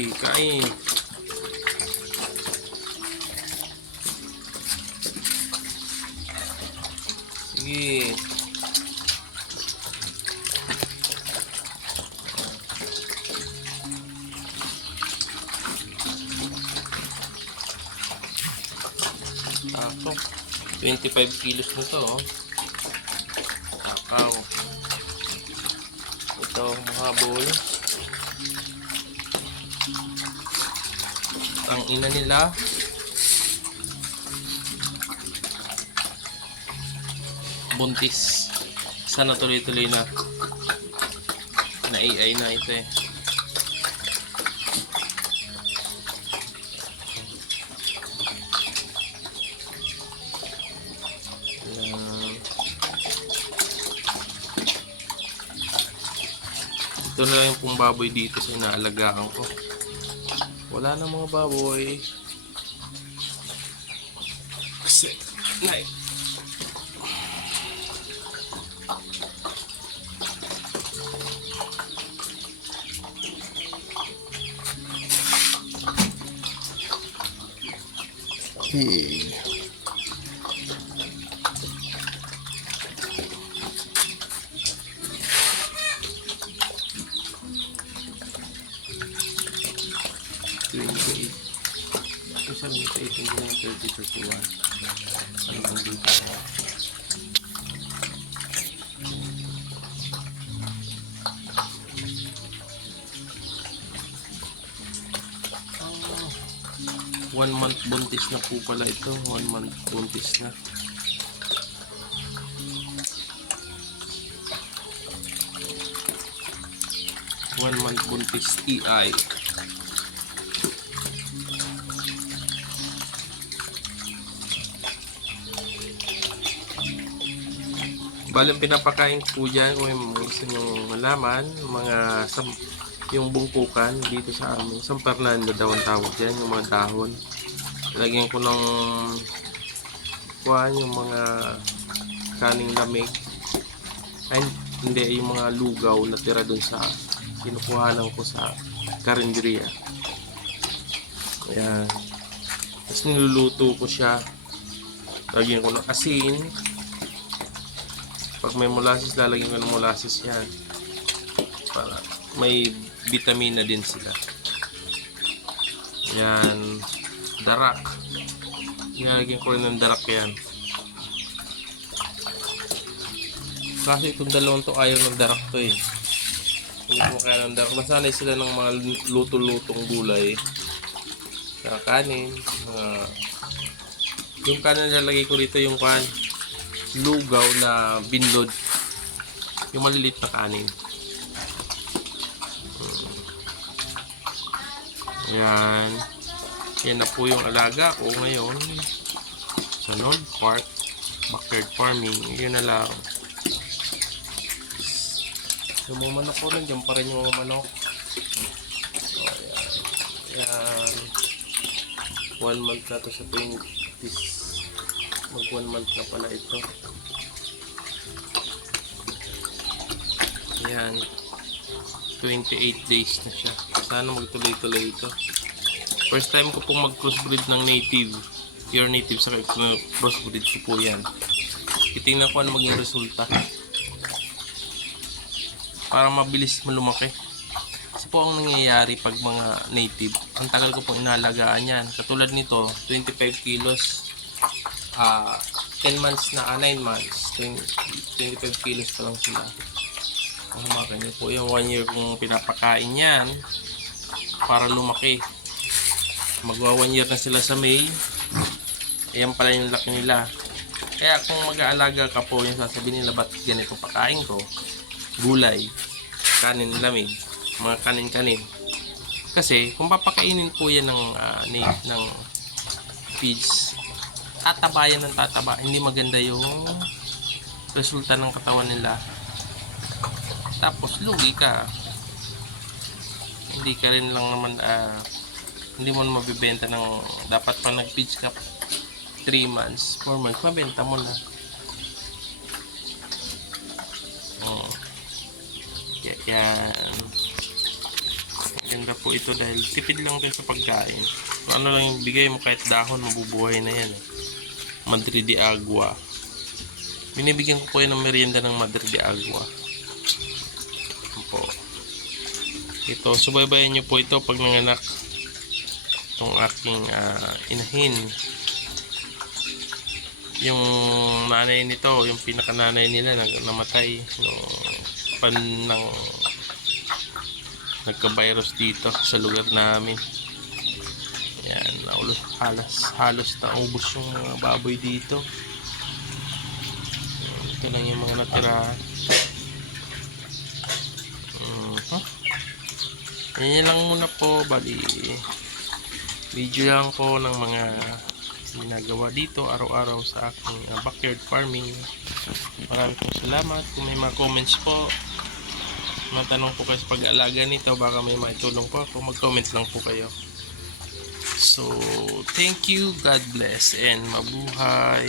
Dali, kain. Sige. Ako. 25 kilos na to, oh. Takaw. Ito, mga bowl. Ang ina nila. Buntis. Sana tuloy-tuloy na. Na AI na ito eh. Ito na lang yung pong baboy dito sa inaalagaan ko. Wala na mga baboy. Kasi, nay. Hey. Isa lang sa 8, hindi lang 30, 31. Ano bang dito? One month buntis na po pala ito. One month buntis na. One month buntis EI. Bali, pinapakain ko dyan, kung gusto nyo malaman, mga sam, yung bungkukan dito sa amin. San Fernando daw ang tawag dyan, yung mga dahon. Lagyan ko ng kuhan, yung mga kaning lamig. Ay, hindi, yung mga lugaw na tira dun sa kinukuhanan ko sa karinderya. Ayan. Tapos niluluto ko siya. Lagyan ko ng asin. Pag may molasses, lalagyan ko ng molasses yan. Para may vitamina din sila. Yan. Darak. Nilagyan ko rin ng darak yan. Kasi itong dalawang to ayaw ng darak to eh. Hindi ko kaya ng darak. Nasanay sila ng mga luto-lutong gulay. Sa kanin. Mga... Yung kanin nilagay ko dito yung kan lugaw na binlod. Yung maliliit na kanin. Hmm. Yan. Yan na po yung alaga ko ngayon. Sa Nord Park. Backyard farming. Yun na lang. Yung mga manok ko rin. Diyan pa rin yung mga manok. So, yan. Yan. One month na to sa tuwing this mag one month na pala ito. Yan 28 days na siya. Sana magtuloy-tuloy ito. First time ko pong mag crossbreed ng native pure native sa crossbreed ko po yan. Titingnan ko ano maging resulta. Para mabilis lumaki kasi po ang nangyayari pag mga native ang tagal ko po inalagaan yan. Katulad nito 25 kilos ah 10 months na, ah, 9 months, 20, 25 kilos pa lang sila. Kung makan niyo po yung 1 year kong pinapakain yan para lumaki. Magwa 1 year na sila sa May. Ayan pala yung laki nila. Kaya kung mag-aalaga ka po, yung sasabihin nila, ba't ganito pakain ko? Gulay, kanin lamig, mga kanin-kanin. Kasi kung papakainin po yan ng, ah, ni, ng feeds, tatabayan ng tataba. Hindi maganda yung resulta ng katawan nila. Tapos lugi ka. Hindi ka rin lang naman ah, hindi mo na mabibenta ng dapat pa nag-pitch ka 3 months, 4 months, mabenta mo na. Oh. Yan. Ganda po ito dahil tipid lang din sa pagkain. Kung ano lang yung bigay mo kahit dahon, mabubuhay na yan. Eh. Madre de Agua. Binibigyan ko po yan ng merienda ng Madre de Agua. Yan po. Ito, subaybayan nyo po ito pag nanganak itong aking ah, inahin. Yung nanay nito, yung pinakananay nila nag namatay no pan ng nagka-virus dito sa lugar namin. Yan, naulos, halos, halos naubos yung mga baboy dito. Ito lang yung mga natira. Mhm. Yan lang muna po, bali video lang po ng mga ginagawa dito araw-araw sa aking uh, backyard farming. Maraming po salamat. Kung may mga comments po, matanong po kayo sa pag-aalaga nito, baka may maitulong po ako, mag-comment lang po kayo. So, thank you, God bless, and mabuhay.